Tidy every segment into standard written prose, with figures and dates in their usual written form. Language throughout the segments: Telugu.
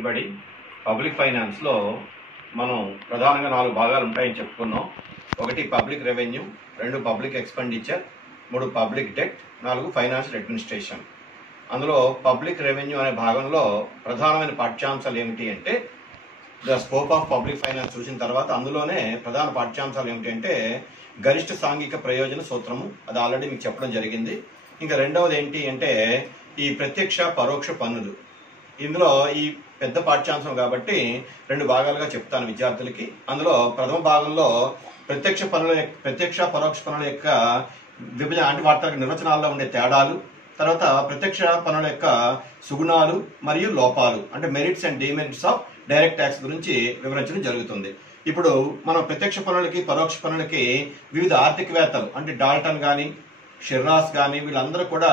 ఎవ్రీబడి. పబ్లిక్ ఫైనాన్స్లో మనం ప్రధానంగా 4 భాగాలు ఉంటాయని చెప్పుకున్నాం. 1 public revenue, 2 public expenditure, 3 public debt, 4 financial administration. అందులో పబ్లిక్ రెవెన్యూ అనే భాగంలో ప్రధానమైన పాఠ్యాంశాలు ఏమిటి అంటే the scope of public finance చూసిన తర్వాత అందులోనే ప్రధాన పాఠ్యాంశాలు ఏమిటి అంటే గరిష్ట సాంఘిక ప్రయోజన సూత్రము, అది ఆల్రెడీ మీకు చెప్పడం జరిగింది. ఇంకా రెండవది ఏంటి అంటే ఈ ప్రత్యక్ష పరోక్ష పన్నులు. ఇందులో ఈ పెద్ద పాఠ్యాంశం కాబట్టి 2 భాగాలుగా చెప్తాను విద్యార్థులకి. అందులో ప్రథమ భాగంలో ప్రత్యక్ష పరోక్ష పన్నుల యొక్క విభజన అంటే వాటి నిర్వచనాల్లో ఉండే తేడాలు, తర్వాత ప్రత్యక్ష పన్నుల యొక్క సుగుణాలు మరియు లోపాలు అంటే merits and demerits of direct tax గురించి వివరించడం జరుగుతుంది. ఇప్పుడు మనం ప్రత్యక్ష పన్నులకి పరోక్ష పన్నులకి వివిధ ఆర్థికవేత్తలు అంటే డాల్టన్ కానీ షిర్రాస్ కానీ వీళ్ళందరూ కూడా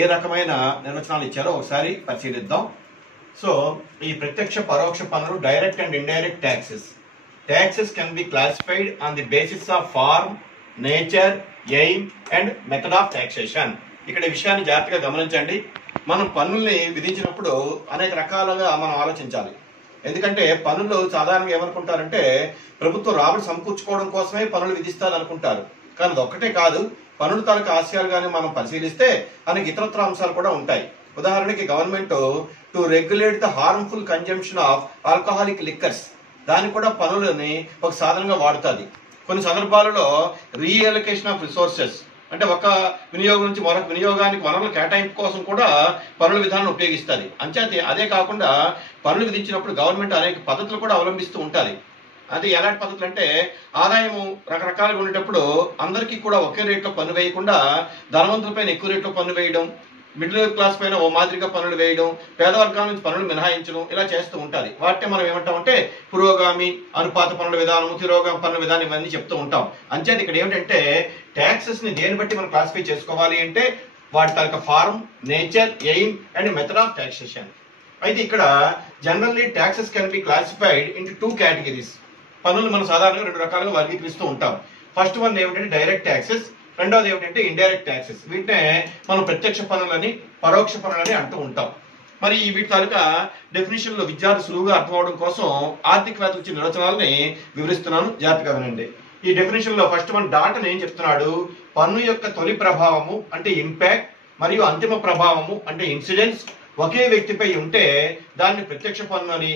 ఏ రకమైన నిర్వచనాలు ఇచ్చారో ఒకసారి పరిశీలిద్దాం. సో ఈ ప్రత్యక్ష పరోక్ష పన్నులు direct and indirect taxes can be classified on the basis of form, nature, aim and method of taxation. ఇక్కడ ఈ విషయాన్ని జాగ్రత్తగా గమనించండి. మనం పన్నుల్ని విధించినప్పుడు అనేక రకాలుగా మనం ఆలోచించాలి. ఎందుకంటే పన్నులు సాధారణంగా ఏమనుకుంటారంటే ప్రభుత్వం రాబడి సమకూర్చుకోవడం కోసమే పన్నులు విధిస్తారు అనుకుంటారు. కానీ అది ఒక్కటే కాదు, పన్నుల తాలూకు ఆశయాలు కానీ మనం పరిశీలిస్తే అనేక ఇతరత్ర అంశాలు కూడా ఉంటాయి. ఉదాహరణకి government to regulate the harmful consumption of alcoholic liquors, దానికి కూడా పన్నులని ఒక సాధనంగా వాడుతుంది. కొన్ని సందర్భాలలో రీఅలొకేషన్ ఆఫ్ రిసోర్సెస్ అంటే ఒక వినియోగం నుంచి మరొక వినియోగానికి వనరుల కేటాయింపు కోసం కూడా పన్నుల విధానం ఉపయోగిస్తుంది. అంచేతే అదే కాకుండా పన్నులు విధించినప్పుడు గవర్నమెంట్ అనేక పద్ధతులు కూడా అవలంబిస్తూ ఉంటుంది. అది ఎలాంటి పద్ధతులు అంటే ఆదాయము రకరకాలుగా ఉండేటప్పుడు అందరికీ కూడా ఒకే రేట్లో పన్ను వేయకుండా ధనవంతులపైన ఎక్కువ రేట్లో పన్ను వేయడం, మిడిల్ క్లాస్ పైన ఓ మాదిరిగా పన్నులు వేయడం, పేద వర్గాల నుంచి పన్నులు మినహాయించడం, ఇలా చేస్తూ ఉంటుంది. వాటిని మనం ఏమంటామంటే పురోగామి అనుపాత పన్నుల విధానం, తిరోగామి పన్నుల విధానం ఇవన్నీ చెప్తూ ఉంటాం. అంచేది ఇక్కడ ఏమిటంటే ట్యాక్సెస్ ని దేని బట్టి మనం క్లాసిఫై చేసుకోవాలి అంటే వాటి తాలూకా form, nature, aim and method of taxation. అయితే ఇక్కడ generally taxes can be classified into 2 categories. పన్నులు మనం సాధారణంగా 2 రకాలుగా వర్గీకరిస్తూ ఉంటాం. ఫస్ట్ వన్ ఏమిటంటే డైరెక్ట్ ట్యాక్సెస్, రెండవది ఏమిటంటే ఇండైరెక్ట్ ట్యాక్సెస్. వీటినే మనం ప్రత్యక్ష పన్నులని పరోక్ష పన్నులని అంటూ ఉంటాం. మరి వీటి తాలూకా డెఫినేషన్ లో విద్యార్థులు సులువుగా అర్థం అవడం కోసం ఆర్థికవేత్తలు ఇచ్చిన నిర్వచనాలని వివరిస్తున్నాను, జాగ్రత్తగా వినండి. ఈ డెఫినేషన్ లో ఫస్ట్ వన్ డాటన్ ఏం చెప్తున్నాడు, పన్ను యొక్క తొలి ప్రభావము అంటే ఇంపాక్ట్ మరియు అంతిమ ప్రభావము అంటే ఇన్సిడెన్స్ ఒకే వ్యక్తిపై ఉంటే దాన్ని ప్రత్యక్ష పన్ను అని,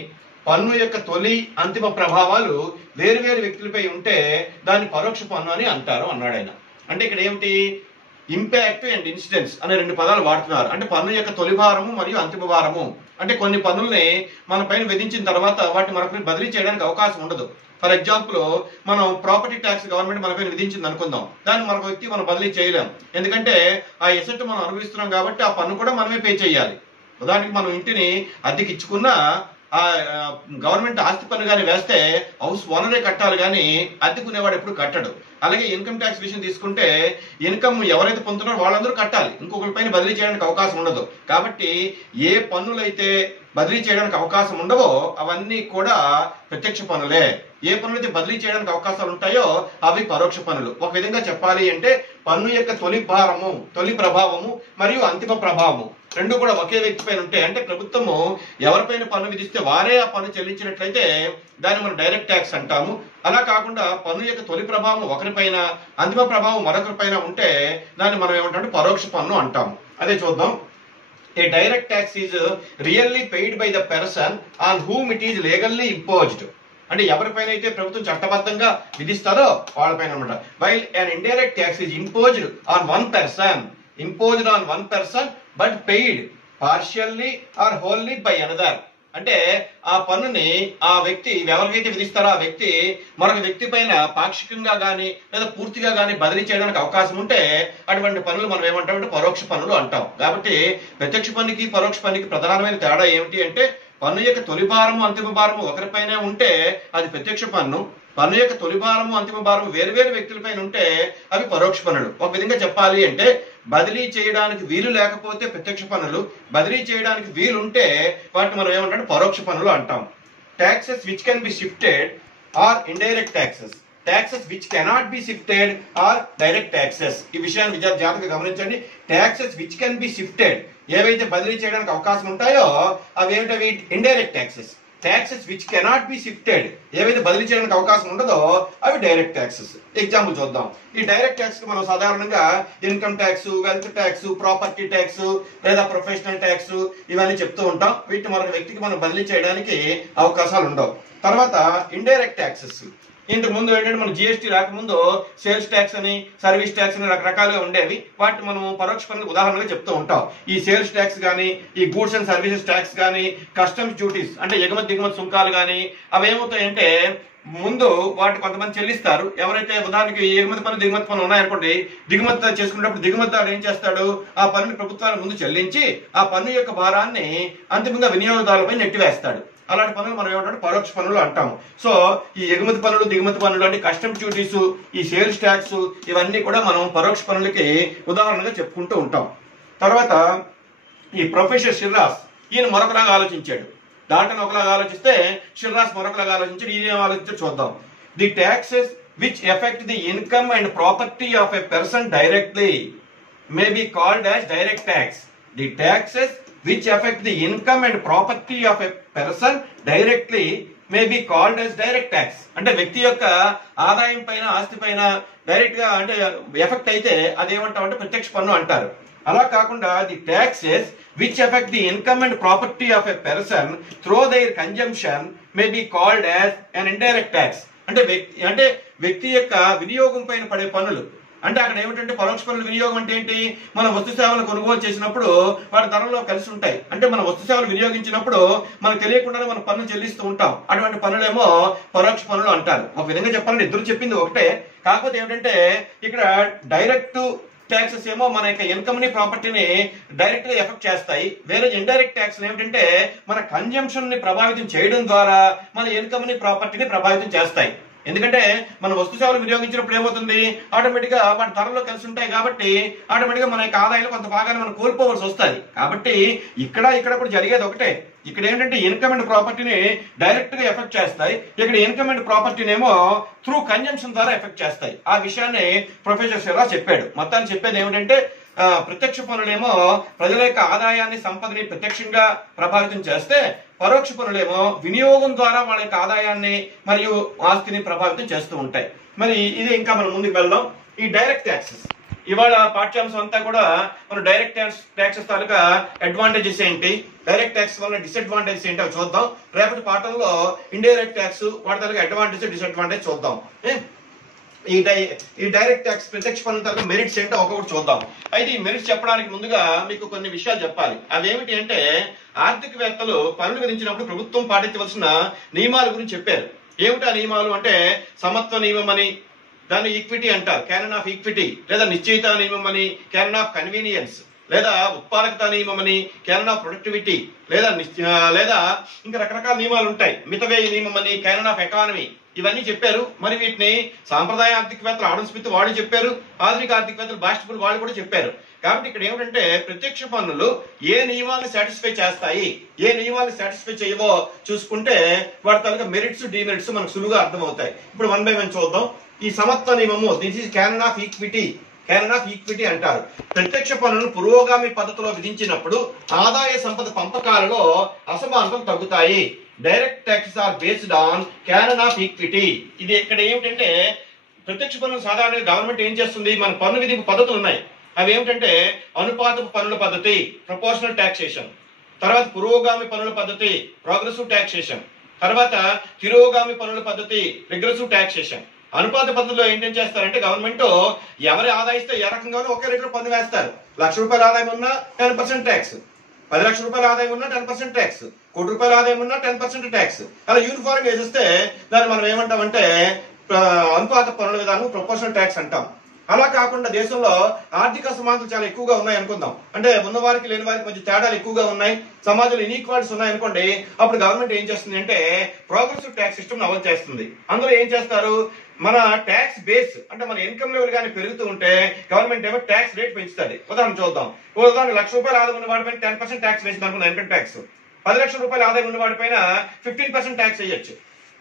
పన్ను యొక్క తొలి అంతిమ ప్రభావాలు వేరు వ్యక్తులపై ఉంటే దాన్ని పరోక్ష పన్ను అని అంటారు అన్నాడు ఆయన. అంటే ఇక్కడ ఏమిటి, ఇంపాక్ట్ అండ్ ఇన్సిడెన్స్ అనే 2 పదాలు వాడుతున్నారు. అంటే పన్ను యొక్క తొలి భారము మరియు అంతిమ భారము అంటే కొన్ని పన్నుల్ని మన పైన విధించిన తర్వాత వాటిని మనకు బదిలీ చేయడానికి అవకాశం ఉండదు. ఫర్ ఎగ్జాంపుల్ మనం ప్రాపర్టీ ట్యాక్స్ గవర్నమెంట్ మన పైన విధించింది అనుకుందాం, దాన్ని మరొక వ్యక్తి మనం బదిలీ చేయలేం. ఎందుకంటే ఆ ఎసెట్ మనం అనుభవిస్తున్నాం కాబట్టి ఆ పన్ను కూడా మనమే పే చేయాలి. ఉదాహరణకి మనం ఇంటిని అద్దెకి ఇచ్చుకున్నా ఆ గవర్నమెంట్ ఆస్తి పన్ను కానీ వేస్తే హౌస్ ఓనరే కట్టాలి కానీ అద్దెకునేవాడు ఎప్పుడు కట్టడు. అలాగే ఇన్కమ్ ట్యాక్స్ విషయం తీసుకుంటే ఇన్కమ్ ఎవరైతే పొందుతున్నారో వాళ్ళందరూ కట్టాలి, ఇంకొకరిపైన బదిలీ చేయడానికి అవకాశం ఉండదు. కాబట్టి ఏ పన్నులైతే బదిలీ చేయడానికి అవకాశం ఉండవో అవన్నీ కూడా ప్రత్యక్ష పన్నులే. ఏ పన్నులైతే బదిలీ చేయడానికి అవకాశాలు ఉంటాయో అవి పరోక్ష పన్నులు. ఒక విధంగా చెప్పాలి అంటే పన్ను యొక్క తొలి భారము, తొలి ప్రభావము మరియు అంతిమ ప్రభావము 2 కూడా ఒకే వ్యక్తి పైన ఉంటాయి. అంటే ప్రభుత్వము ఎవరిపైన పన్ను విధిస్తే వారే ఆ పన్ను చెల్లించినట్లయితే దాన్ని మనం డైరెక్ట్ ట్యాక్స్ అంటాము. అలా కాకుండా పన్ను యొక్క తొలి ప్రభావం ఒకరిపైన, అంతిమ ప్రభావం మరొకరిపైన ఉంటే దాన్ని మనం ఏమంటాం పరోక్ష పన్ను అంటాము. అదే చూద్దాం. A direct tax is really paid by the person on whom it is legally imposed. అంటే ఎవరిపైన అయితే ప్రభుత్వం చట్టబద్ధంగా విధిస్తారో వాళ్ళపైన అనమాట. While an indirect tax is imposed on one person but paid partially or wholly by another. అంటే ఆ పన్నుని ఆ వ్యక్తి ఎవరికైతే విధిస్తారో ఆ వ్యక్తి మరొక వ్యక్తి పైన పాక్షికంగా గానీ లేదా పూర్తిగా గానీ బదిలీ చేయడానికి అవకాశం ఉంటే అటువంటి పన్నులు మనం ఏమంటామంటే పరోక్ష పన్నులు అంటాం. కాబట్టి ప్రత్యక్ష పన్నుకి పరోక్ష పన్నుకి ప్రధానమైన తేడా ఏమిటి అంటే పన్ను యొక్క తొలి భారము అంతిమ భారము ఒకరిపైనే ఉంటే అది ప్రత్యక్ష పన్ను, పన్ను యొక్క తొలి భారము అంతిమ భారము వేరు వ్యక్తులపైన ఉంటే అవి పరోక్ష పన్నులు. ఒక విధంగా చెప్పాలి అంటే బదిలీ చేయడానికి వీలు లేకపోతే ప్రత్యక్ష పన్నులు, బదిలీ చేయడానికి వీలుంటే వాటిని మనం ఏమంటాం పరోక్ష పన్నులు అంటాం. Taxes which can be shifted are indirect taxes. Taxes which cannot be shifted are direct taxes. ఈ విషయాన్ని విద్యార్థి జాగ్రత్తగా గమనించండి. Taxes which can be shifted, ఏవైతే బదిలీ చేయడానికి అవకాశం ఉంటాయో అవి ఏమిటవి indirect taxes. Taxes which cannot be shifted, ఏవైతే బదిలీ చేయడానికి అవకాశం ఉండదో అవి డైరెక్ట్ ట్యాక్సెస్. ఎగ్జాంపుల్ చూద్దాం. ఈ డైరెక్ట్ ట్యాక్స్ కి మనం సాధారణంగా income tax, wealth tax, property tax లేదా ప్రొఫెషనల్ ట్యాక్స్ ఇవన్నీ చెప్తూ ఉంటాం. వీటిని మరొక వ్యక్తికి మనం బదిలీ చేయడానికి అవకాశాలు ఉండవు. తర్వాత ఇండైరెక్ట్ ట్యాక్సెస్. ఇంతకు ముందు ఏంటంటే మన జిఎస్టీ రాకముందు సేల్స్ ట్యాక్స్ అని, సర్వీస్ ట్యాక్స్ అని రకరకాలుగా ఉండేవి. వాటిని మనం పరోక్ష పన్నులకు ఉదాహరణగా చెప్తూ ఉంటాం. ఈ సేల్స్ ట్యాక్స్ కానీ, ఈ గూడ్స్ అండ్ సర్వీసెస్ ట్యాక్స్ కానీ, కస్టమ్స్ డ్యూటీస్ అంటే ఎగుమతి దిగుమతి సుంకాలు కానీ అవి ఏమవుతాయంటే ముందు వాటి కొంతమంది చెల్లిస్తారు. ఎవరైతే ఉదాహరణకి ఎగుమతి పన్ను దిగుమతి పన్ను ఉన్నాయనుకోండి, దిగుమతి చేసుకునేటప్పుడు దిగుమతిదారుడు ఏం చేస్తాడు, ఆ పన్నుని ప్రభుత్వానికి ముందు చెల్లించి ఆ పన్ను యొక్క భారాన్ని అంతిమంగా వినియోగదారులపై నెట్టివేస్తాడు. అలాంటి పనులు మనం ఏమంటే పరోక్ష పన్నులు అంటాము. సో ఈ ఎగుమతి పన్నులు, దిగుమతి పన్నులు అంటే కస్టమ్ డ్యూటీస్, ఈ సేల్స్ ట్యాక్స్ ఇవన్నీ కూడా మనం పరోక్ష పన్నులకి ఉదాహరణగా చెప్పుకుంటూ ఉంటాం. తర్వాత ఈ ప్రొఫెసర్ షిర్రాస్ ఈయన మరొకలాగా ఆలోచించాడు. దాంట్లో ఒకలాగా ఆలోచిస్తే షిర్రాస్ మరొకలాగా ఆలోచించాడు. ఈయన ఏం ఆలోచించాడు చూద్దాం. The taxes which effect the income and property of a person directly may be called as direct tax. The taxes which affect the income and property of a person directly may be called as direct tax. అంటే వ్యక్తి యొక్క ఆదాయం పైన, ఆస్తి పైన డైరెక్ట్ గా అంటే ఎఫెక్ట్ అయితే అదేమంటామంటే ప్రత్యక్ష పన్ను అంటారు. అలా కాకుండా the taxes which affect the income and property of a person through their consumption may be called as an indirect tax. అంటే వ్యక్తి యొక్క వినియోగం పైన పడే పన్నులు. అంటే అక్కడ ఏమిటంటే పరోక్ష పన్నుల వినియోగం అంటే ఏంటి, మన వస్తు సేవలు కొనుగోలు చేసినప్పుడు వాటి ధరలో కలిసి ఉంటాయి. అంటే మన వస్తు సేవలు వినియోగించినప్పుడు మనకు తెలియకుండానే మనం పన్నులు చెల్లిస్తూ ఉంటాం. అటువంటి పన్నులేమో పరోక్ష పన్నులు అంటారు. ఒక విధంగా చెప్పాలంటే ఇద్దరు చెప్పింది ఒకటే. కాకపోతే ఏమిటంటే ఇక్కడ డైరెక్ట్ ట్యాక్సెస్ ఏమో మన యొక్క ఇన్కమ్ ని, ప్రాపర్టీని డైరెక్ట్ గా ఎఫెక్ట్ చేస్తాయి. వేరే ఇండైరెక్ట్ ట్యాక్స్ ఏమిటంటే మన కన్జంప్షన్ ని ప్రభావితం చేయడం ద్వారా మన ఇన్కమ్ ని, ప్రాపర్టీని ప్రభావితం చేస్తాయి. ఎందుకంటే మన వస్తు సేవలు వినియోగించినప్పుడు ఏమవుతుంది, ఆటోమేటిక్ గా వాటి ధరలో కలిసి ఉంటాయి కాబట్టి ఆటోమేటిక్ గా మన యొక్క ఆదాయంలో కొంత భాగాన్ని మనం కోల్పోవలసి వస్తుంది. కాబట్టి ఇక్కడ కూడా జరిగేది ఒకటే. ఇక్కడ ఏంటంటే ఇన్కమ్ అండ్ ప్రాపర్టీని డైరెక్ట్ గా ఎఫెక్ట్ చేస్తాయి. ఇక్కడ ఇన్కమ్ అండ్ ప్రాపర్టీని ఏమో త్రూ కన్జంప్షన్ ద్వారా ఎఫెక్ట్ చేస్తాయి. ఆ విషయాన్ని ప్రొఫెసర్ షిర్రా చెప్పాడు. మొత్తాన్ని చెప్పేది ఏమిటంటే ప్రత్యక్ష పన్నులేమో ప్రజల యొక్క ఆదాయాన్ని, సంపదని ప్రత్యక్షంగా ప్రభావితం చేస్తే, పరోక్ష పన్నులేమో వినియోగం ద్వారా వాళ్ళ యొక్క ఆదాయాన్ని మరియు ఆస్తిని ప్రభావితం చేస్తూ ఉంటాయి. మరి ఇది ఇంకా మనం ముందుకు వెళ్దాం. ఈ డైరెక్ట్ ట్యాక్సెస్ ఇవాళ పాఠ్యాంశం అంతా కూడా మనం డైరెక్ట్ ట్యాక్సెస్ తాలూకా అడ్వాంటేజెస్ ఏంటి, డైరెక్ట్ ట్యాక్స్ వల్ల డిసడ్వాంటేజెస్ ఏంటి అవి చూద్దాం. రేపటి పాఠంలో ఇండైరెక్ట్ ట్యాక్స్ వాటి తాలూకా అడ్వాంటేజ్, డిసడ్వాంటేజ్ చూద్దాం. ఈ డైరెక్ట్ ట్యాక్స్ ప్రత్యక్ష పన్ను తరగతి మెరిట్స్ ఏంటో ఒక్కొక్కటి చూద్దాం. అయితే ఈ మెరిట్స్ చెప్పడానికి ముందుగా మీకు కొన్ని విషయాలు చెప్పాలి. అవేమిటి అంటే ఆర్థికవేత్తలు పన్నులు విధించినప్పుడు ప్రభుత్వం పాటించవలసిన నియమాల గురించి చెప్పారు. ఏమిటా నియమాలు అంటే సమత్వ నియమం అని, దాన్ని ఈక్విటీ అంటారు, క్యానన్ ఆఫ్ ఈక్విటీ, లేదా నిశ్చయిత నియమం అని, క్యానన్ ఆఫ్ కన్వీనియన్స్, లేదా ఉత్పాదకత నియమం అని, క్యానన్ ఆఫ్ ప్రొడక్టివిటీ, లేదా ఇంకా రకరకాల నియమాలు ఉంటాయి. మితవ్యయ నియమం అని, క్యానన్ ఆఫ్ ఎకానమీ, ఇవన్నీ చెప్పారు. మరి వీటిని సాంప్రదాయ ఆర్థికవేత్తలు ఆడమ్ స్మిత్ వాళ్ళు చెప్పారు, ఆధునిక ఆర్థికవేత్తలు బాస్టిబుల్ వాళ్ళు కూడా చెప్పారు. కాబట్టి ఇక్కడ ఏమిటంటే ప్రత్యక్ష పన్నులు ఏ నియమాలను సాటిస్ఫై చేస్తాయి, ఏ నియమాలను సాటిస్ఫై చేయవో చూసుకుంటే వాటి తాలూకా మెరిట్స్, డిమెరిట్స్ మనకు సులువుగా అర్థమవుతాయి. ఇప్పుడు 1 by 1 చూద్దాం. ఈ సమత్వ నియమము, this is canon of equity. Canon of equity అంటారు. ప్రత్యక్ష పన్నులను పురోగామి పద్ధతిలో విధించినప్పుడు ఆదాయ సంపద పంపకాలలో అసమానతలు తగ్గుతాయి. Direct taxes are based on canon of equity. ఇది ఇక్కడ ఏమిటంటే ప్రత్యక్ష పన్నులు సాధారణంగా గవర్నమెంట్ ఏం చేస్తుంది, మన పన్ను విధింపు పద్ధతులు ఉన్నాయి. అవి ఏమిటంటే అనుపాతపు పన్నుల పద్ధతి, ప్రపోర్షనల్ టాక్సేషన్, తర్వాత పురోగామి పన్నుల పద్ధతి, ప్రోగ్రెసివ్ టాక్సేషన్, తర్వాత తిరోగామి పన్నుల పద్ధతి, రిగ్రెసివ్ టాక్సేషన్. అనుపాత పద్ధతిలో ఏంటేం చేస్తారంటే గవర్నమెంట్ ఎవరి ఆదాయిస్తే ఏ రకంగానూ ఒకే రేట్లో పన్ను వేస్తారు. ₹1,00,000 ఆదాయం ఉన్నా 10% ట్యాక్స్, ₹10,00,000 ఆదాయం ఉన్నా 10% ట్యాక్స్, ₹1,00,00,000 ఆదాయం ఉన్నా 10% ట్యాక్స్. అలా యూనిఫామ్ వేసేస్తే దాన్ని మనం ఏమంటామంటే అనుపాత పన్నుల విధానం, ప్రపోర్షనల్ ట్యాక్స్ అంటాం. అలా కాకుండా దేశంలో ఆర్థిక అసమానతలు చాలా ఎక్కువగా ఉన్నాయి అనుకుందాం, అంటే ఉన్నవారికి లేని వారికి మధ్య తేడాలు ఎక్కువగా ఉన్నాయి, సమాజంలో ఇన్ఈక్వాలిటీస్ ఉన్నాయి అనుకోండి. అప్పుడు గవర్నమెంట్ ఏం చేస్తుంది అంటే ప్రోగ్రెసివ్ ట్యాక్స్ సిస్టమ్ అమలు చేస్తుంది. అందులో ఏం చేస్తారు, మన ట్యాక్స్ బేస్ అంటే మన ఇన్కమ్ లెవెల్ కానీ పెరుగుతూ ఉంటే గవర్నమెంట్ ఏమో ట్యాక్స్ రేట్ పెంచుతుంది. ఉదాహరణ చూద్దాం. ఉదాహరణ ₹1,00,000 ఆదాయం ఉన్న వాడిపైన 10% ట్యాక్స్ వేసింది అనుకున్న ఇన్కమ్ ట్యాక్స్. ₹10,00,000 ఆదాయం ఉన్న వాడిపైన 15% ట్యాక్స్ వేయచ్చు.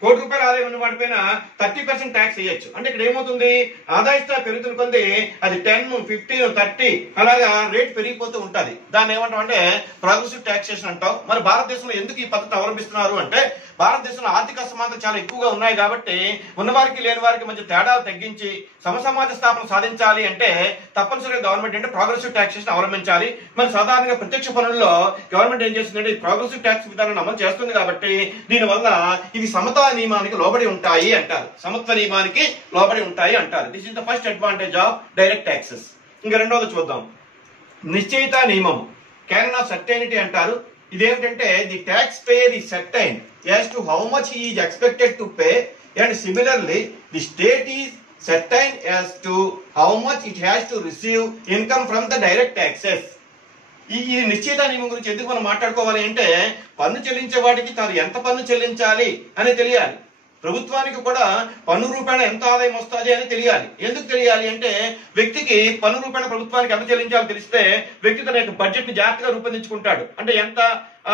₹1,00,00,000 ఆదాయం ఉన్న వాటిపైన 30% ట్యాక్స్ వేయచ్చు. అంటే ఇక్కడ ఏమవుతుంది, ఆదాయ స్థాయి పెరుగుతున్న కొంది అది 10, 15, 30 అలాగా రేట్ పెరిగిపోతూ ఉంటది. దాన్ని ఏమంటాం అంటే ప్రోగ్రెసివ్ టాక్సేషన్ అంటాం. మరి భారతదేశంలో ఎందుకు ఈ పద్ధతిని అవలంబిస్తున్నారు అంటే భారతదేశంలో ఆర్థిక అసమానతలు చాలా ఎక్కువగా ఉన్నాయి కాబట్టి ఉన్నవారికి లేని వారికి మధ్య తేడాలు తగ్గించి సమసమాజ స్థాపన సాధించాలి అంటే తప్పనిసరిగా గవర్నమెంట్ అంటే ప్రోగ్రెసివ్ టాక్సేషన్ అవలంబించాలి. మరి సాధారణంగా ప్రత్యక్ష పన్నుల్లో గవర్నమెంట్ ఏం చేస్తుందంటే ప్రోగ్రెసివ్ ట్యాక్స్ విధానాన్ని అమలు చేస్తుంది కాబట్టి దీనివల్ల ఇవి సమతా నియమానికి లోబడి ఉంటాయి అంటారు. సమత్వ నియమానికి లోబడి ఉంటాయి అంటారు. This is the first advantage of direct taxes. ఇంకా రెండోది చూద్దాం, నిశ్చయిత నియమం, క్యానన్ ఆఫ్ సర్టెనిటీ అంటారు. ఇదేమిటంటే the tax payer is certain as to how much he is expected to pay and similarly the state is certain as to how much it has to receive income from the direct taxes. ఈ నిశ్చిత నియమం గురించి ఎందుకు మనం మాట్లాడుకోవాలి అంటే పన్ను చెల్లించే వాడికి తాను ఎంత పన్ను చెల్లించాలి అని తెలియాలి. ప్రభుత్వానికి కూడా పన్ను రూపాయన ఎంత ఆదాయం వస్తుంది అని తెలియాలి. ఎందుకు తెలియాలి అంటే వ్యక్తికి పన్ను రూపాయన ప్రభుత్వానికి ఎంత చెల్లించాలో తెలిస్తే వ్యక్తి తన యొక్క బడ్జెట్ ని జాగ్రత్తగా రూపొందించుకుంటాడు. అంటే ఎంత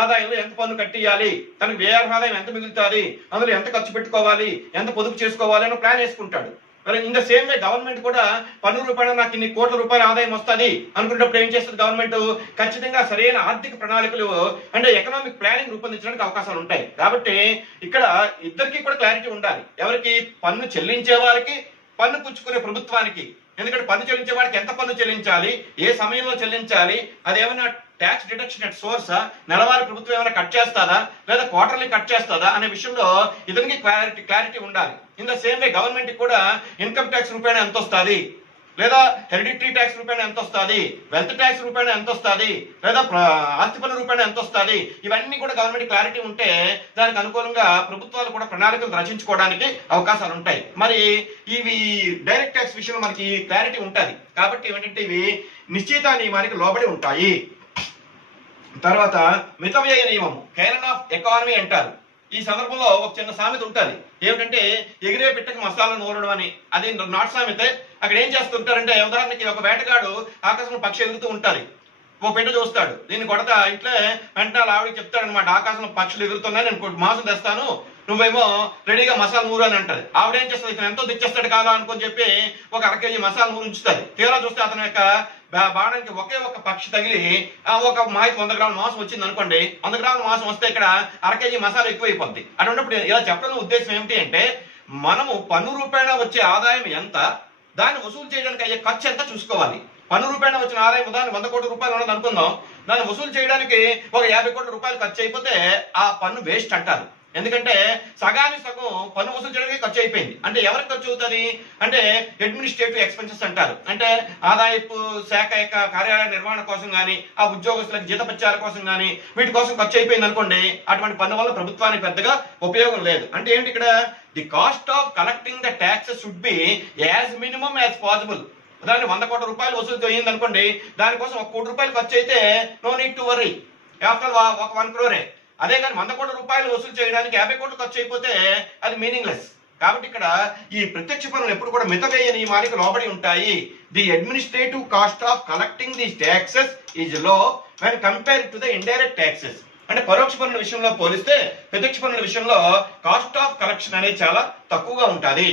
ఆదాయంలో ఎంత పన్ను కట్టియాలి, తనకు వ్యయ ఆదాయం ఎంత మిగులుతుంది, అందులో ఎంత ఖర్చు పెట్టుకోవాలి, ఎంత పొదుపు చేసుకోవాలి అని ప్లాన్ వేసుకుంటాడు. మరి in the same way government కూడా పన్ను రూపాయన నాకు ఇన్ని కోట్ల రూపాయల ఆదాయం వస్తుంది అనుకున్నప్పుడు ఏం చేస్తుంది గవర్నమెంట్, ఖచ్చితంగా సరైన ఆర్థిక ప్రణాళికలు అంటే ఎకనామిక్ ప్లానింగ్ రూపొందించడానికి అవకాశాలు ఉంటాయి. కాబట్టి ఇక్కడ ఇద్దరికి కూడా క్లారిటీ ఉండాలి, ఎవరికి పన్ను చెల్లించే వారికి, పన్ను పుచ్చుకునే ప్రభుత్వానికి. ఎందుకంటే పన్ను చెల్లించే వాడికి ఎంత పన్ను చెల్లించాలి, ఏ సమయంలో చెల్లించాలి, అదేమైనా ట్యాక్స్ డిడక్షన్ అట్ సోర్సా, నెలవారీ ప్రభుత్వం ఏమైనా కట్ చేస్తారా లేదా క్వార్టర్లీ కట్ చేస్తారా అనే విషయంలో ఇతనికి క్లారిటీ ఉండాలి. In the same way government కూడా ఇన్కమ్ ట్యాక్స్ రూపాయన ఎంత వస్తుంది, లేదా హెరిడిటరీ ట్యాక్స్ రూపాయన ఎంత వస్తుంది, వెల్త్ ట్యాక్స్ రూపాయన ఎంత వస్తుంది, లేదా ఆస్తి పన్ను రూపాయన ఎంత వస్తుంది, ఇవన్నీ కూడా గవర్నమెంట్ క్లారిటీ ఉంటే దానికి అనుకూలంగా ప్రభుత్వాలు కూడా ప్రణాళికలు రచించుకోవడానికి అవకాశాలు ఉంటాయి. మరి ఇవి డైరెక్ట్ ట్యాక్స్ విషయంలో మనకి క్లారిటీ ఉంటుంది కాబట్టి ఏమిటంటే ఇవి నిశ్చిత నియమానికి లోబడి ఉంటాయి. తర్వాత మితవ్యయ నియమం, క్యానన్ ఆఫ్ ఎకానమీ అంటారు. ఈ సందర్భంలో ఒక చిన్న సామెత ఉంటుంది, ఏమిటంటే ఎగిరే పిట్టకు మసాలా నూరడం అని. అది నాట్ సామెతే. అక్కడ ఏం చేస్తుంటారంటే ఉదాహరణకి ఒక వేటగాడు ఆకాశంలో పక్షి ఎగురుతూ ఉంటుంది, ఓ పిట్ట చూస్తాడు, దీన్ని కొడతా ఇంట్లో వెంటనే ఆవిడకి చెప్తాడు అనమాట, ఆకాశంలో పక్షులు ఎగురుతున్నాయి, నేను మాంసం తెస్తాను, నువ్వేమో రెడీగా మసాలా నూరు అని అంటది. ఆవిడేం చేస్తుంది, ఇతను ఎంతో తెచ్చేస్తాడు కాదా అనుకొని చెప్పి ఒక 1/2 kg మసాలా నూరు ఉంచుతుంది. తీరా చూస్తే అతని యొక్క బాణానికి ఒకే ఒక పక్షి తగిలి ఒక 100 గ్రాముల మాంసం వచ్చింది అనుకోండి. 100 గ్రాముల మాంసం వస్తే ఇక్కడ 1/2 kg మసాలా ఎక్కువైపోద్ది. అటువంటిప్పుడు ఇలా చెప్పడం ఉద్దేశం ఏమిటి అంటే మనము పన్ను రూపాయన వచ్చే ఆదాయం ఎంత, దాన్ని వసూలు చేయడానికి అయ్యే ఖర్చు ఎంత చూసుకోవాలి. పన్ను రూపాయన వచ్చిన ఆదాయం ఉదాహరణ 100 కోట్ల రూపాయలు ఉన్నది అనుకుందాం, దాన్ని వసూలు చేయడానికి ఒక 50 కోట్ల రూపాయలు ఖర్చు అయిపోతే ఆ పన్ను వేస్ట్ అంటారు. ఎందుకంటే సగానికి సగం పన్ను వసూలు చేయడానికి ఖర్చు అయిపోయింది. అంటే ఎవరికి ఖర్చు అవుతుంది అంటే అడ్మినిస్ట్రేటివ్ ఎక్స్పెన్సెస్ అంటారు. అంటే ఆదాయపు శాఖ యొక్క కార్యాలయ నిర్వహణ కోసం కానీ, ఆ ఉద్యోగస్తులకు జీతపత్యాల కోసం కానీ వీటి కోసం ఖర్చు అయిపోయింది అనుకోండి, అటువంటి పన్ను వల్ల ప్రభుత్వానికి పెద్దగా ఉపయోగం లేదు. అంటే ఏంటి ఇక్కడ, the cost of collecting the taxes should be as minimum as possible. ఉదాహరణ 100 కోట్ల రూపాయలు వసూలు అయ్యింది అనుకోండి, దానికోసం 1 కోటి రూపాయలు ఖర్చు అయితే no need to worry, after ఒక 1 crore. అదే కానీ 100 కోట్ల రూపాయలు వసూలు చేయడానికి 50 కోట్లు ఖర్చు అయిపోతే అది మీనింగ్లెస్. కాబట్టి ఇక్కడ ఈ ప్రత్యక్ష పన్నులు ఎప్పుడు కూడా మితవ్యయ నియమానికి లోబడి ఉంటాయి. The administrative cost of collecting the taxes is low when compared to the indirect taxes. అంటే పరోక్ష పన్నుల విషయంలో పోలిస్తే ప్రత్యక్ష పన్నుల విషయంలో కాస్ట్ ఆఫ్ కలెక్షన్ అనేది చాలా తక్కువగా ఉంటుంది.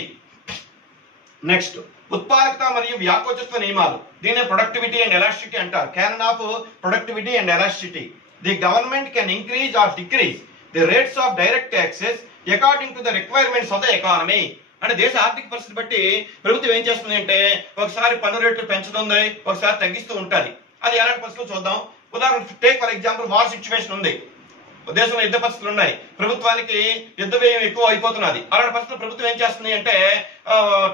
నెక్స్ట్ ఉత్పాదకత మరియు వ్యాకోచత్వ నియమాలు, దీనే ప్రొడక్టివిటీ అండ్ ఎలాస్టిసిటీ అంటారు. Canon of productivity and elasticity. The government can increase or decrease the rates of direct taxes according to the requirements of the economy. అంటే దేశ ఆర్థిక పరిస్థితి బట్టి ప్రభుత్వం ఏం చేస్తుంది అంటే ఒకసారి పన్ను రేట్లు పెంచుతుంది, ఒకసారి తగ్గిస్తూ ఉంటుంది. అది ఎలాంటి పరిస్థితులు చూద్దాం. ఉదాహరణ take for example war situation ఉంది, దేశంలో యుద్ధ పరిస్థితులు ఉన్నాయి, ప్రభుత్వానికి యుద్ధ వ్యయం ఎక్కువ అయిపోతున్నది. అలాంటి పరిస్థితుల్లో ప్రభుత్వం ఏం చేస్తుంది అంటే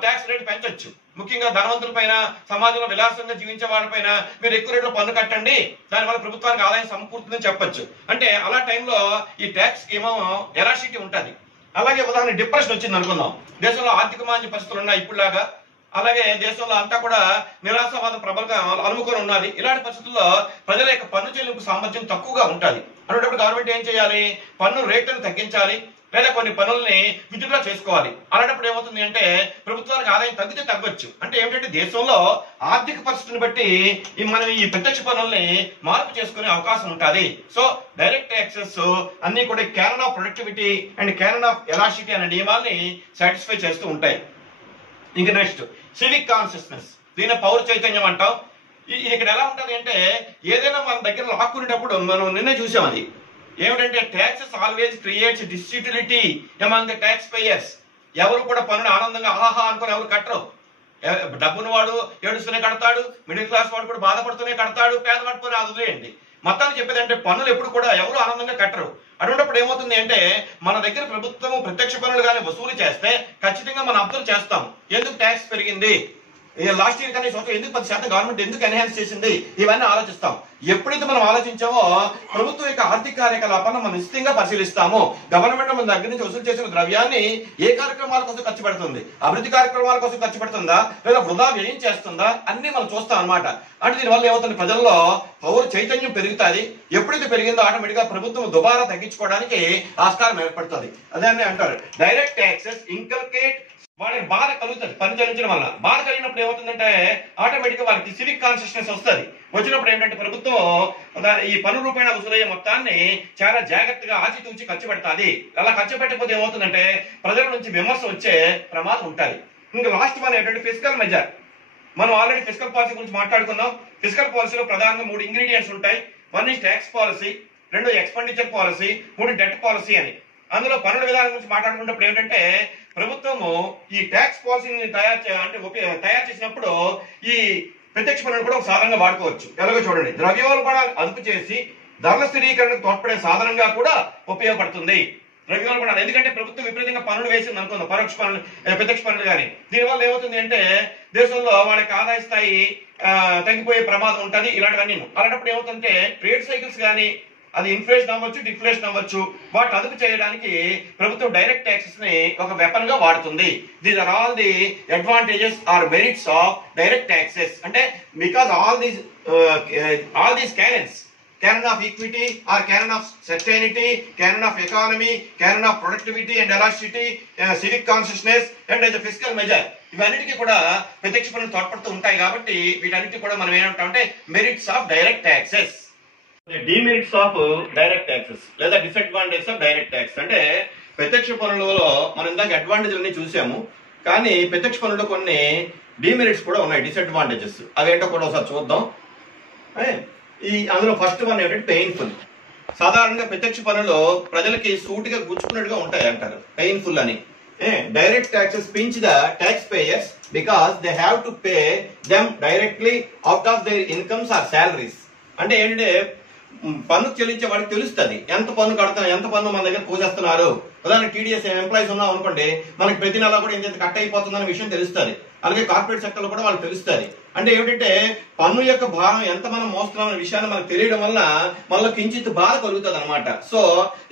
ట్యాక్స్ రేట్ పెంచొచ్చు. ముఖ్యంగా ధనవంతుల పైన, సమాజంలో విలాసంగా జీవించే వారిపైన మీరు ఎక్కువ రేట్లో పన్ను కట్టండి, దానివల్ల ప్రభుత్వానికి ఆదాయం సమకూరుతుందని చెప్పొచ్చు. అంటే అలా టైంలో ఈ ట్యాక్స్ ఏమో ఎలాస్టిసిటీ ఉంటుంది. అలాగే ఉదాహరణ డిప్రెషన్ వచ్చింది అనుకుందాం, దేశంలో ఆర్థిక మాంద్య పరిస్థితులు ఉన్నాయి ఇప్పుడులాగా, అలాగే దేశంలో అంతా కూడా నిరాశావాదం ప్రబలంగా అలుముకొని ఉన్నది. ఇలాంటి పరిస్థితుల్లో ప్రజల యొక్క పన్ను చెల్లింపు సామర్థ్యం తక్కువగా ఉంటుంది. అటువంటిప్పుడు గవర్నమెంట్ ఏం చేయాలి, పన్ను రేట్లను తగ్గించాలి, లేదా కొన్ని పనుల్ని విధులుగా చేసుకోవాలి. అలాంటప్పుడు ఏమవుతుంది అంటే ప్రభుత్వానికి ఆదాయం తగ్గితే తగ్గొచ్చు. అంటే ఏమిటంటే దేశంలో ఆర్థిక పరిస్థితిని బట్టి మనం ఈ ప్రత్యక్ష పనుల్ని మార్పు చేసుకునే అవకాశం ఉంటుంది. సో డైరెక్ట్ ట్యాక్సెస్ అన్ని కూడా canon of productivity and canon of elasticity అనే నియమాల్ని సాటిస్ఫై చేస్తూ ఉంటాయి. ఇంకా నెక్స్ట్ సివిక్ కాన్షియస్నెస్, దీని పౌర చైతన్యం అంటాం. ఇక్కడ ఎలా ఉంటుంది అంటే ఏదైనా మన దగ్గర లాక్కునేటప్పుడు మనం నిన్నే చూసాం, అది ఏమిటంటే taxes always creates disutility among the tax payers. ఎవరు కూడా పనులు ఆనందంగా ఆహా అనుకుని ఎవరు కట్టరు. డబ్బును వాడు ఏడుస్తూనే కడతాడు, మిడిల్ క్లాస్ వాడు కూడా బాధపడుతూనే కడతాడు, పేదవాడు పోయి అది వదిలేయండి. మొత్తాన్ని చెప్పేది అంటే పనులు ఎప్పుడు కూడా ఎవరు ఆనందంగా కట్టరు. అటువంటిప్పుడు ఏమవుతుంది అంటే మన దగ్గర ప్రభుత్వం ప్రత్యక్ష పనులు కానీ వసూలు చేస్తే ఖచ్చితంగా మనం అబ్జర్వ్ చేస్తాం, ఎందుకు ట్యాక్స్ పెరిగింది, లాస్ట్ ఇయర్ కానీ సంవత్సరం ఎందుకు 10% గవర్నమెంట్ ఎందుకు ఎన్హాన్స్ చేసింది, ఇవన్నీ ఆలోచిస్తాం. ఎప్పుడైతే మనం ఆలోచించామో ప్రభుత్వం యొక్క ఆర్థిక కార్యకలాపాలను మనం నిశ్చితంగా పరిశీలిస్తాము. గవర్నమెంట్ మన దగ్గర నుంచి వసూలు చేసిన ద్రవ్యాన్ని ఏ కార్యక్రమాల కోసం ఖర్చు పెడుతుంది, అభివృద్ధి కార్యక్రమాల కోసం ఖర్చు పెడుతుందా లేదా వృధా వ్యయం చేస్తుందా అన్ని మనం చూస్తాం అనమాట. అంటే దీనివల్ల ఏమవుతుంది, ప్రజల్లో పౌర చైతన్యం పెరుగుతుంది. ఎప్పుడైతే పెరిగిందో ఆటోమేటిక్ గా ప్రభుత్వం దుబారా తగ్గించుకోవడానికి ఆస్కారం ఏర్పడుతుంది. అదే అంటారు డైరెక్ట్ ట్యాక్సెస్ ఇంకల్కేట్, వాళ్ళకి బాధ కలుగుతుంది. పని చెల్లించడం వల్ల బాధ కలిగినప్పుడు ఏమవుతుందంటే ఆటోమేటిక్ గా వాళ్ళకి సివిక్ కాన్షియస్నెస్ వస్తుంది. వచ్చినప్పుడు ఏంటంటే ప్రభుత్వం ఈ పన్ను రూపాయల వసూలయ్యే మొత్తాన్ని చాలా జాగ్రత్తగా ఆచితూచి ఖర్చు పెడతాది. అలా ఖర్చు పెట్టకపోతే ఏమవుతుందంటే ప్రజల నుంచి విమర్శ వచ్చే ప్రమాదం ఉంటుంది. ఇంకా లాస్ట్ వన్ ఏంటంటే ఫిస్కల్ మెజర్. మనం ఆల్రెడీ ఫిస్కల్ పాలసీ గురించి మాట్లాడుకున్నాం. ఫిస్కల్ పాలసీలో ప్రధానంగా 3 ఇంగ్రీడియంట్స్ ఉంటాయి. 1 is tax policy, 2 expenditure policy, 3 debt policy అని. అందులో పన్నుల విధానం గురించి మాట్లాడుకున్నప్పుడు ఏంటంటే ప్రభుత్వము ఈ ట్యాక్స్ పాలసీని తయారు చేసినప్పుడు ఈ ప్రత్యక్ష పన్నులు కూడా ఒక సాధనంగా వాడుకోవచ్చు. ఎలాగో చూడండి, ద్రవ్యోల్బణాలు అదుపు చేసి ధరల స్థిరీకరణకు తోడ్పడే సాధనంగా కూడా ఉపయోగపడుతుంది. ద్రవ్యోల్బణాలు ఎందుకంటే ప్రభుత్వం విపరీతంగా పన్నులు వేసింది అనుకుందాం, పరోక్ష పన్నులు ప్రత్యక్ష పన్నులు కానీ. దీనివల్ల ఏమవుతుంది అంటే దేశంలో వాళ్ళకి ఆదాయ స్థాయి తగ్గిపోయే ప్రమాదం ఉంటుంది. ఇలాంటివన్నీ అలాంటప్పుడు ఏమవుతుందంటే ట్రేడ్ సైకిల్స్ కానీ అది ఇన్ఫ్లేషన్ అవ్వచ్చు, డిఫ్లేషన్ అవ్వచ్చు, వాటిని అదుపు చేయడానికి ప్రభుత్వం డైరెక్ట్ ట్యాక్సెస్ ని ఒక వెపన్ గా వాడుతుంది. These are all the advantages or merits of direct taxes. అంటే because all these canons, canon of equity or canon of sustainability, canon of economy, canon of productivity and elasticity, civic consciousness and as a fiscal measure, ఇవన్నిటికీ కూడా ప్రత్యక్ష పన్నులు తోడ్పడుతూ ఉంటాయి. కాబట్టి వీటన్నిటి కూడా మనం ఏమంటామంటే merits of direct taxes. Demerits of direct taxes లేదా డిసడ్వాంటేజెస్ ఆఫ్ డైరెక్ట్ ట్యాక్స్. అంటే ప్రత్యక్ష పన్నులలో మనం ఇందాక అడ్వాంటేజ్ అన్ని చూసాము, కానీ ప్రత్యక్ష పన్నులో కొన్ని డిమెరిట్స్ కూడా ఉన్నాయి, డిసడ్వాంటేజెస్. అవేంటో కూడా ఒకసారి చూద్దాం. అందులో ఫస్ట్ వన్ ఏంటంటే పెయిన్ఫుల్. సాధారణంగా ప్రత్యక్ష పన్నులు ప్రజలకి సూటిగా గుచ్చుకున్నట్టుగా ఉంటాయి అంటారు, పెయిన్ఫుల్ అని. Direct taxes pinch the tax payers because they have to pay them directly out of their incomes or salaries. అంటే ఏంటంటే పన్ను చెల్లించే వాడికి తెలుస్తుంది ఎంత పన్ను కడతాం, ఎంత పన్ను మన దగ్గర పోసేస్తున్నారు. ఉదాహరణకి టీడీఎస్ ఎంప్లాయీస్ ఉన్నాం అనుకోండి, మనకి ప్రతి నెల కూడా ఎంత కట్ అయిపోతుందనే విషయం తెలుస్తుంది. అలాగే కార్పొరేట్ సెక్టర్ లో కూడా వాళ్ళకి తెలుస్తుంది. అంటే ఏమిటంటే పన్ను యొక్క భారం ఎంత మనం మోస్తున్నామనే విషయాన్ని మనకు తెలియడం వల్ల మనలో కించిత్ బాధ కలుగుతుంది అనమాట. సో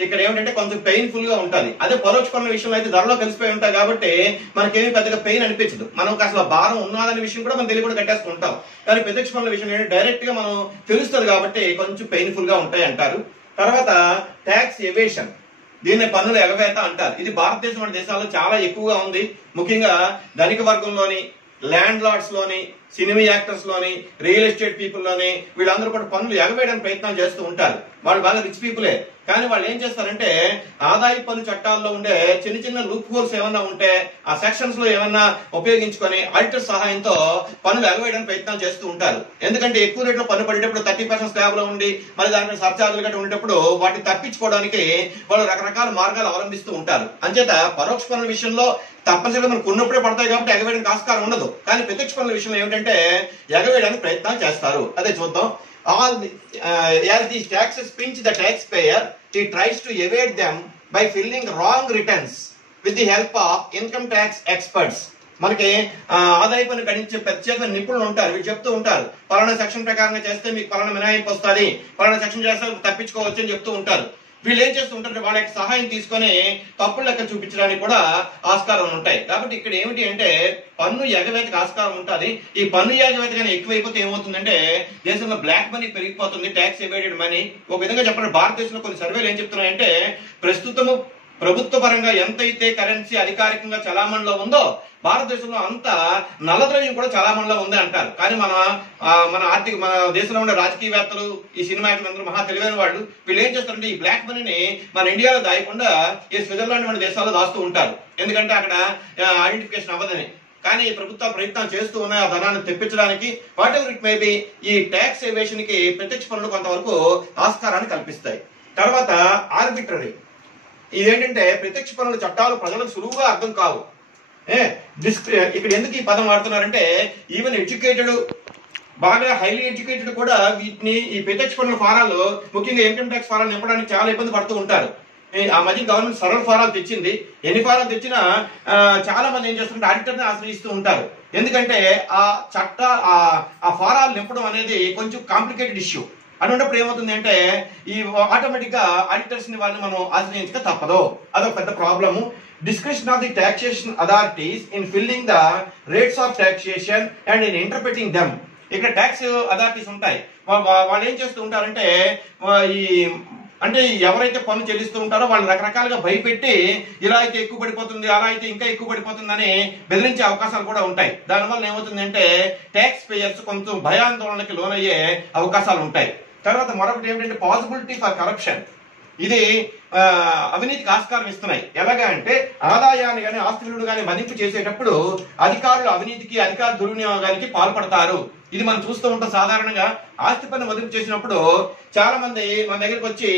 ఇక్కడ ఏమిటంటే కొంచెం పెయిన్ఫుల్ గా ఉంటుంది. అదే పరోక్ష పన్నుల విషయంలో అయితే ధరలో కలిసిపోయి ఉంటాయి కాబట్టి మనకేమి పెద్దగా పెయిన్ అనిపించదు. మనకు అసలు భారం ఉన్నదనే విషయం కూడా మనం తెలియకుండా కట్టేసుకుంటాం. కానీ ప్రత్యక్ష పన్నుల విషయం ఏంటంటే డైరెక్ట్ గా మనం తెలుస్తుంది కాబట్టి కొంచెం పెయిన్ఫుల్ గా ఉంటాయి అంటారు. తర్వాత ట్యాక్స్ ఎవేషన్, దీన్ని పన్నుల ఎగవేత అంటారు. ఇది భారతదేశం వంటి దేశాల్లో చాలా ఎక్కువగా ఉంది. ముఖ్యంగా ధనిక వర్గంలోని, ల్యాండ్ లార్డ్స్ లోని, సినిమా యాక్టర్స్ లోని, రియల్ ఎస్టేట్ పీపుల్ లోని వీళ్ళందరూ కూడా పన్నులు ఎగవేయడానికి ప్రయత్నం చేస్తూ ఉంటారు. వాళ్ళు బాగా రిచ్ పీపులే, కానీ వాళ్ళు ఏం చేస్తారంటే ఆదాయ పన్ను చట్టాల్లో ఉండే చిన్న చిన్న లూప్ హోల్స్ ఏమన్నా ఉంటే ఆ సెక్షన్స్ లో ఏమన్నా ఉపయోగించుకొని ఆడిటర్ సహాయంతో పన్నులు ఎగవేయడానికి ప్రయత్నం చేస్తూ ఉంటారు. ఎందుకంటే ఎక్కువ రేట్లో పన్ను పడేటప్పుడు 30% స్లాబ్ లో ఉండి మరి దాని మీద సర్చార్జీలు గట్రా ఉండేటప్పుడు వాటిని తప్పించుకోవడానికి వాళ్ళు రకరకాల మార్గాలు అవలంబిస్తూ ఉంటారు. అంచేత పరోక్ష పన్నుల విషయంలో తప్పనిసరిగా మనకు ఉన్నప్పుడే పడతాయి కాబట్టి ఎగవేయడానికి ఆస్కారం ఉండదు. కానీ ప్రత్యక్ష పన్నుల విషయంలో ఏమిటంటే ఎగవేయడానికి ప్రయత్నాలు చేస్తారు. అదే చూద్దాం. As these taxes pinch the taxpayer, he tries to evade them by filling wrong returns with the help of income tax experts. మనకి ఆదాయ పన్ను గణించే ప్రత్యేక నిపుణులు ఉంటారు. వీళ్ళు చెప్తూ ఉంటారు పలానా సెక్షన్ ప్రకారంగా చేస్తే మీకు పలానా మినహాయింపు వస్తుంది, పలానా సెక్షన్ చేస్తే తప్పించుకోవచ్చు అని చెప్తూ ఉంటారు. వీళ్ళు ఏం చేస్తూ ఉంటారు, వాళ్ళ యొక్క సహాయం తీసుకొని తప్పులు లెక్క చూపించడానికి కూడా ఆస్కారం ఉంటాయి. కాబట్టి ఇక్కడ ఏమిటి అంటే పన్ను ఎగవేతకు ఆస్కారం ఉంటుంది. ఈ పన్ను ఎగవేత కానీ ఎక్కువైపోతే ఏమవుతుందంటే దేశంలో బ్లాక్ మనీ పెరిగిపోతుంది, ట్యాక్స్ ఎవేడెడ్ మనీ. ఒక విధంగా చెప్పండి, భారతదేశంలో కొన్ని సర్వేలు ఏం చెప్తున్నాయంటే ప్రస్తుతము ప్రభుత్వ పరంగా ఎంతైతే కరెన్సీ అధికారికంగా చలామణిలో ఉందో భారతదేశంలో అంత నల్లద్రవ్యం కూడా చలామణిలో ఉంది అంటారు. కానీ మన దేశంలో ఉండే రాజకీయవేత్తలు, ఈ సినిమా యాక్టర్లందరూ మహా తెలివైన వాళ్ళు, వీళ్ళు ఏం చేస్తారంటే ఈ బ్లాక్ మనీని మన ఇండియాలో దాయకుండా ఈ స్విట్జర్లాండ్ వంటి దేశాల్లో దాస్తూ ఉంటారు. ఎందుకంటే అక్కడ ఐడెంటిఫికేషన్ అవ్వదని. కానీ ప్రభుత్వాలు ప్రయత్నం చేస్తూ ఉన్నాయి ఆ ధనాన్ని తెప్పించడానికి. Whatever it may be, ఈ ట్యాక్స్ ఎవేషన్ కి ప్రత్యక్ష పన్నులు కొంతవరకు ఆస్కారాన్ని కల్పిస్తాయి. తర్వాత ఆర్బిట్రరీ, ఇదేంటంటే ప్రత్యక్ష పన్నుల చట్టాలు ప్రజలకు సులువుగా అర్థం కావు. ఇక్కడ ఎందుకు ఈ పదం వాడుతున్నారంటే ఈవెన్ ఎడ్యుకేటెడ్, బాగా హైలీ ఎడ్యుకేటెడ్ కూడా వీటిని ఈ ప్రత్యక్ష పన్నుల ఫారాలు, ముఖ్యంగా ఇన్కమ్ ట్యాక్స్ ఫారాలు నింపడానికి చాలా ఇబ్బంది పడుతూ ఉంటారు. ఆ మధ్య గవర్నమెంట్ సరళ ఫారాలు తెచ్చింది. ఎన్ని ఫారాలు తెచ్చినా చాలా మంది ఏం చేస్తుంటే ఆడిటర్ని ఆశ్రయిస్తూ ఉంటారు. ఎందుకంటే ఆ ఫారాలు నింపడం అనేది కొంచెం కాంప్లికేటెడ్ ఇష్యూ. అన్నప్పుడు ఏమవుతుంది అంటే ఈ ఆటోమేటిక్ గా ఆడిటర్స్ ని వాళ్ళని మనం ఆశ్రయించక తప్పదు. అదొక పెద్ద problem. Discretion of the taxation authorities in filling the rates of taxation and in interpreting them. ఇక్కడ ట్యాక్స్ అథారిటీస్ ఉంటాయి, వాళ్ళు ఏం చేస్తూ ఉంటారంటే అంటే ఎవరైతే పన్ను చెల్లిస్తూ ఉంటారో వాళ్ళు రకరకాలుగా భయపెట్టి ఇలా అయితే ఎక్కువ పడిపోతుంది, అలా అయితే ఇంకా ఎక్కువ పడిపోతుందని బెదిరించే అవకాశాలు కూడా ఉంటాయి. దానివల్ల ఏమవుతుంది అంటే ట్యాక్స్ పేయర్స్ కొంచెం భయాందోళనకి లోనయ్యే అవకాశాలు ఉంటాయి. తర్వాత మరొకటి ఏమిటంటే పాసిబిలిటీ ఫర్ కరప్షన్. ఇది అవినీతికి ఆస్కారం ఇస్తున్నాయి. ఎలాగా అంటే ఆదాయాన్ని కానీ ఆస్తులను కానీ మదింపు చేసేటప్పుడు అధికారులు అవినీతికి, అధికార దుర్వినియోగానికి పాల్పడతారు. ఇది మనం చూస్తూ ఉంటాం. సాధారణంగా ఆస్తి పన్ను మదింపు చేసినప్పుడు చాలా మంది మన దగ్గరికి వచ్చి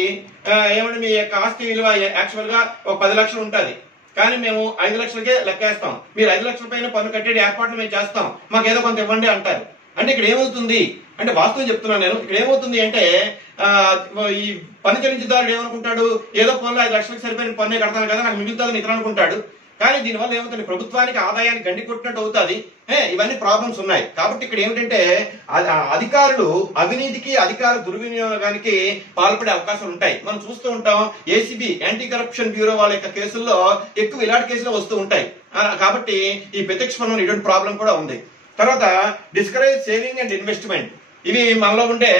ఏమంటే మీ యొక్క ఆస్తి విలువ యాక్చువల్ గా ఒక 10 లక్షలు ఉంటుంది, కానీ మేము 5 లక్షలకే లెక్కేస్తాం, మీరు 5 లక్షల పైన పన్ను కట్టేది ఏర్పాట్లు మేము చేస్తాం, మాకు ఏదో కొంత ఇవ్వండి అంటారు. అంటే ఇక్కడ ఏమవుతుంది అంటే, వాస్తవం చెప్తున్నాను నేను, ఇక్కడ ఏమవుతుంది అంటే ఈ పన్ను చెల్లించుదారుడు ఏమనుకుంటాడు, ఏదో పన్నులో 5 లక్షలకు సరిపోయిన పన్నే కడతాను కదా, నాకు మిగులుతుందని ఇతర అనుకుంటాడు. కానీ దీనివల్ల ఏమవుతుంది, ప్రభుత్వానికి ఆదాయాన్ని గండి కొట్టినట్టు అవుతుంది. ఇవన్నీ ప్రాబ్లమ్స్ ఉన్నాయి. కాబట్టి ఇక్కడ ఏమిటంటే అధికారులు అవినీతికి, అధికార దుర్వినియోగానికి పాల్పడే అవకాశాలు ఉంటాయి. మనం చూస్తూ ఉంటాం ఏసీబీ, యాంటీ కరప్షన్ బ్యూరో వాళ్ళ యొక్క కేసుల్లో ఎక్కువ ఇలాంటి కేసులు వస్తూ ఉంటాయి. కాబట్టి ఈ ప్రత్యక్ష పన్ను ఇటువంటి ప్రాబ్లం కూడా ఉంది. తర్వాత డిస్కరేజ్ సేవింగ్ అండ్ ఇన్వెస్ట్మెంట్. ఇవి మనలో ఉండే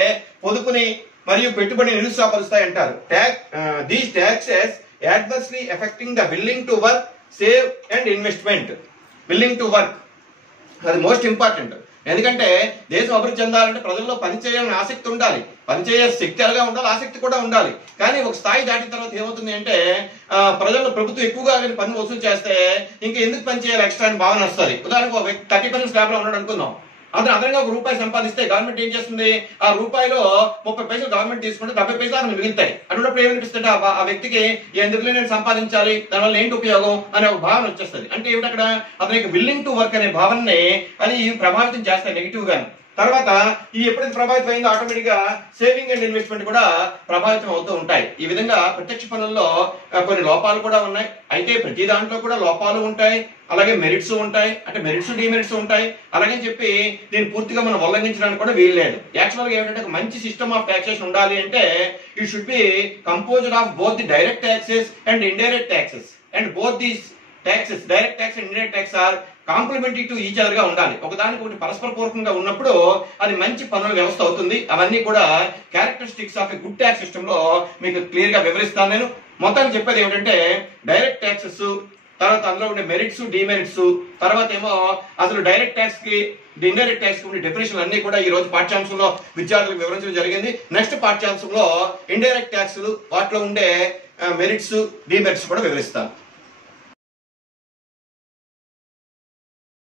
పొదుపుని మరియు పెట్టుబడిని నిరుత్సాహపరుస్తాయి అంటారు. These taxes adversely affecting the willing to work, save and investment. Willing to work, అది మోస్ట్ ఇంపార్టెంట్. ఎందుకంటే దేశం అభివృద్ధి చెందాలంటే ప్రజల్లో పని చేయాలని ఆసక్తి ఉండాలి, పనిచేసే శక్తి అలాగా ఉండాలి, ఆసక్తి కూడా ఉండాలి. కానీ ఒక స్థాయి దాటిన తర్వాత ఏమవుతుంది అంటే ప్రజల్లో ప్రభుత్వం ఎక్కువగా పన్ను వసూలు చేస్తే ఇంకా ఎందుకు పని చేయాలి ఎక్స్ట్రా అని భావన వస్తుంది. ఉదాహరణకు 30% స్లాబ్ లో ఉన్నాడు అనుకుందాం, అతను అదనంగా ₹1 సంపాదిస్తే గవర్నమెంట్ ఏం చేస్తుంది, ఆ రూపాయిలో 30 పైసలు గవర్నమెంట్ తీసుకుంటే 70 పైసలు అతను మిగులుతాయి. అన్నప్పుడు ఏమనిపిస్తుంది, ఆ వ్యక్తికి ఎందుకులే నేను సంపాదించాలి, దానివల్ల ఏంటి ఉపయోగం అనే ఒక భావన వచ్చేస్తుంది. అంటే ఏమిటి, అక్కడ అతనికి విల్లింగ్ టు వర్క్ అనే భావనని అది ప్రభావితం చేస్తాయి నెగిటివ్ గా. తర్వాత ఈ ఎప్పుడైతే ప్రభావితం అయిందో ఆటోమేటిక్ గా సేవింగ్ అండ్ ఇన్వెస్ట్మెంట్ కూడా ప్రభావితం అవుతూ ఉంటాయి. ఈ విధంగా ప్రత్యక్ష పన్నుల్లో కొన్ని లోపాలు కూడా ఉన్నాయి. అయితే ప్రతి దాంట్లో కూడా లోపాలు ఉంటాయి, అలాగే మెరిట్స్ ఉంటాయి, అంటే మెరిట్స్ డిమెరిట్స్ ఉంటాయి. అలాగే చెప్పి దీన్ని పూర్తిగా మనం ఉల్లంఘించడానికి కూడా వీలు లేదు. యాక్చువల్ గా ఏంటంటే మంచి సిస్టమ్ ఆఫ్ టాక్సేషన్ ఉండాలి అంటే it should be composed of both the direct taxes and indirect taxes, and both these taxes, direct tax and indirect tax are complementary to each other గా ఉండాలి. ఒకదానికి ఒకటి పరస్పర పూర్వకంగా ఉన్నప్పుడు అది మంచి పన్నుల వ్యవస్థ అవుతుంది. అవన్నీ కూడా characteristics of a good tax system లో మీకు క్లియర్ గా వివరిస్తాను నేను. మొత్తానికి చెప్పేది ఏమిటంటే డైరెక్ట్ ట్యాక్సెస్, తర్వాత అందులో ఉండే మెరిట్స్, డిమెరిట్స్, తర్వాత ఏమో అసలు డైరెక్ట్ ట్యాక్స్ కి ఇండైరెక్ట్ ట్యాక్స్ కి ఉండే డెఫినేషన్ అన్ని కూడా ఈ రోజు పాఠ్యాంశంలో విద్యార్థులకు వివరించడం జరిగింది. నెక్స్ట్ పాఠ్యాంశంలో ఇండైరెక్ట్ ట్యాక్స్, వాటిలో ఉండే మెరిట్స్, డిమెరిట్స్ కూడా వివరిస్తాను.